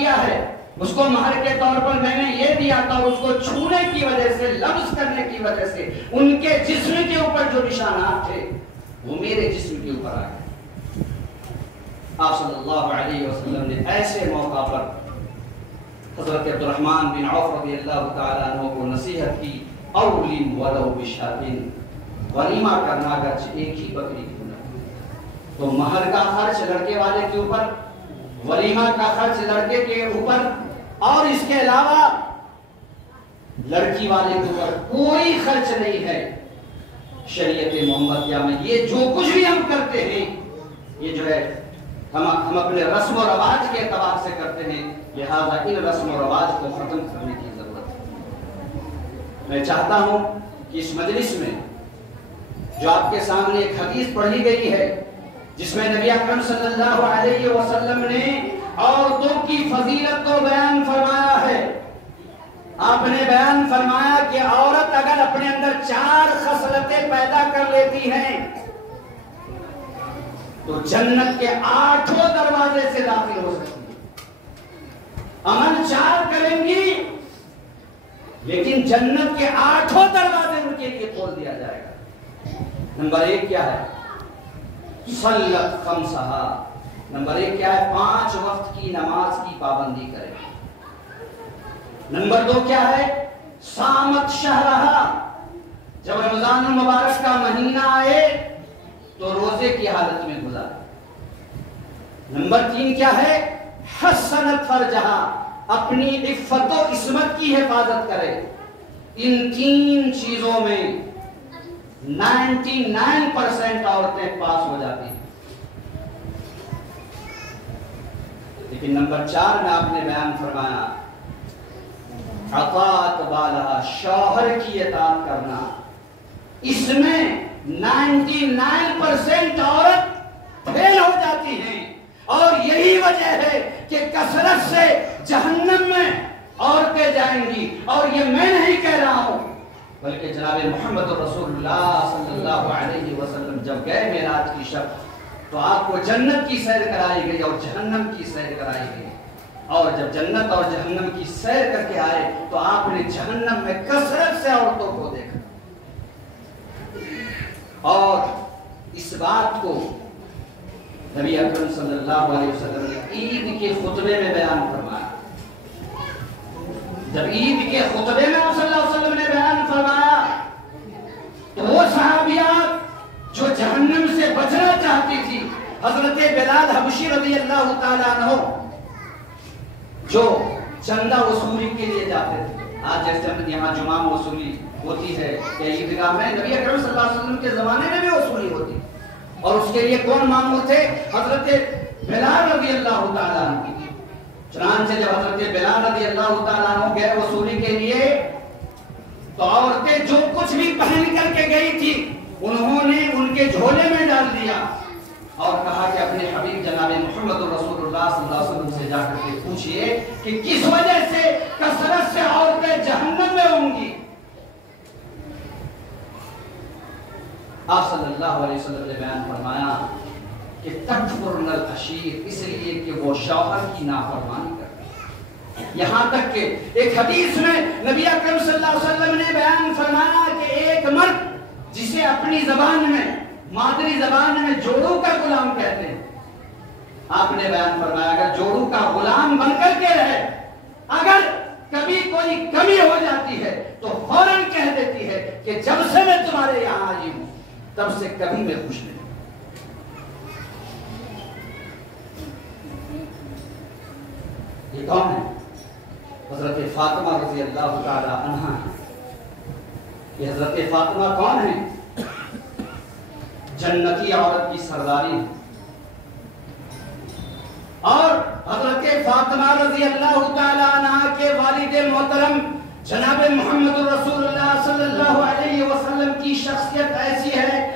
کیا ہے، اس کو مہر کے طور پر میں نے یہ دیا تھا، اور اس کو چھونے کی وجہ سے، لمس کرنے کی وجہ سے ان کے جسم کے اوپر جو نشانات تھے وہ میرے جسم کے اوپر آ گئے۔ آپ صلی اللہ علیہ وسلم نے ایسے موقع پر حضرت عبدالرحمن بن عوف رضی اللہ تعالیٰ عنہ کو نصیحت کی، اولم ولو بشاتن، ولیمہ کرنا اگرچہ ایک ہی بکری کیوں نہ، تو مہر کا خرچ لڑکے والے کے اوپر، ولیمہ کا خرچ لڑکے کے اوپر، اور اس کے علاوہ لڑکی والے کے اوپر کوئی خرچ نہیں ہے شریعت محمدیہ میں۔ یہ جو کچھ بھی ہم کرتے ہیں یہ جو ہے ہم اپنے رسم و رواج کے اعتبار سے کرتے ہیں، لہذا ان رسم و رواج کو ختم کرنے کی ضرورت ہے۔ میں چاہتا ہوں کہ اس مجلس میں جو آپ کے سامنے ایک حدیث پڑھی گئی ہے جس میں نبی اکرم صلی اللہ علیہ وسلم نے عورتوں کی فضیلت کو بیان فرمایا ہے۔ آپ نے بیان فرمایا کہ عورت اگر اپنے اندر 4 خصلتیں پیدا کر لیتی ہیں تو جنت کے 8 دروازے سے داخل ہو سکتی ہے۔ عمل 4 کریں گی لیکن جنت کے 8 دروازے ان کے لیے کھول دیا جائے گا۔ نمبر 1 کیا ہے؟ صلت خمسہا، نمبر 1 کیا ہے؟ 5 وقت کی نماز کی پابندی کرے۔ نمبر 2 کیا ہے؟ صامت شہرہا، جب رمضان المبارک کا مہینہ آئے تو روزے کی حالت میں گزارے۔ نمبر 3 کیا ہے؟ حسنت فرجہا، اپنی عفت و عصمت کی حفاظت کرے۔ ان 3 چیزوں میں 99% عورتیں پاس ہو جاتی ہیں۔ لیکن نمبر 4 میں آپ نے بیان فرمایا اطاعت بالہا، شوہر کی اطاعت کرنا، اس میں 99% عورت فیل ہو جاتی ہیں، اور یہی وجہ ہے کہ کثرت سے جہنم میں عورتیں جائیں گی۔ اور یہ میں نہیں کہہ رہا ہوں بلکہ جناب محمد رسول اللہ صلی اللہ علیہ وسلم جب گئے معراج کی شب تو آپ کو جنت کی سیر کرائی گئی اور جہنم کی سیر کرائی گئی، اور جب جنت اور جہنم کی سیر کر کے آئے تو آپ نے جہنم میں کثرت سے عورتوں کو دیکھا۔ اور اس بات کو نبی اکرم صلی اللہ علیہ وسلم نے عید کے خطبے میں بیان فرمایا۔ جب عید کے خطبے میں آپ صلی اللہ علیہ وسلم نے بیان فرمایا تو وہ صحابیات جو جہنم سے بچنا چاہتی تھی، حضرت بلال حبشی رضی اللہ تعالیٰ عنہ جو چندہ وصولی کے لیے جاتے تھے، آج جیسے یہاں جمعہ وصولی ہوتی ہے یا عیدگاہ میں، نبی اکرم صلی اللہ علیہ وسلم کے زمانے میں بھی وصولی ہوتی، اور اس کے لیے کون مامور تھے؟ حضرت بلال رضی اللہ تعالیٰ عنہ۔ چنانچہ جب حضرت بلال رضی اللہ تعالیٰ عنہ گئے وصولی کے لیے تو عورتیں جو کچھ بھی پہن کر کے گئی تھی انہوں نے ان کے جھولے میں ڈال دیا اور کہا کہ اپنے حبیب جناب محمد رسول اللہ صلی اللہ علیہ وسلم سے جا کر کے پوچھئے کہ کس وجہ سے کثرت سے عورتیں جہنم میں ہوں گی۔ آپ صلی اللہ علیہ وسلم نے بیان فرمایا کہ تکفرن العشیر، اس لیے کہ وہ شوہر کی نافرمانی کرتے ہیں۔ یہاں تک کہ ایک حدیث میں نبی اکرم صلی اللہ علیہ وسلم نے بیان فرمایا کہ ایک مرد جسے اپنی زبان میں، مادری زبان میں جوڑوں کا غلام کہتے ہیں، آپ نے بیان فرمایا اگر جوڑوں کا غلام بن کر کے رہے، اگر کبھی کوئی کمی ہو جاتی ہے تو فوراً کہہ دیتی ہے کہ جب سے میں تمہارے یہاں آئی ہوں تب سے کبھی میں خوش نہیں۔ یہ کون ہے؟ حضرت فاطمہ رضی اللہ تعالی عنہا ہے۔ یہ حضرت فاطمہ کون ہے؟ جنتی عورت کی سرداری ہے، اور حضرت فاطمہ رضی اللہ تعالی عنہا کے والد محترم جناب محمد رسول اللہ صلی اللہ علیہ وسلم کی شخصیت ایسی ہے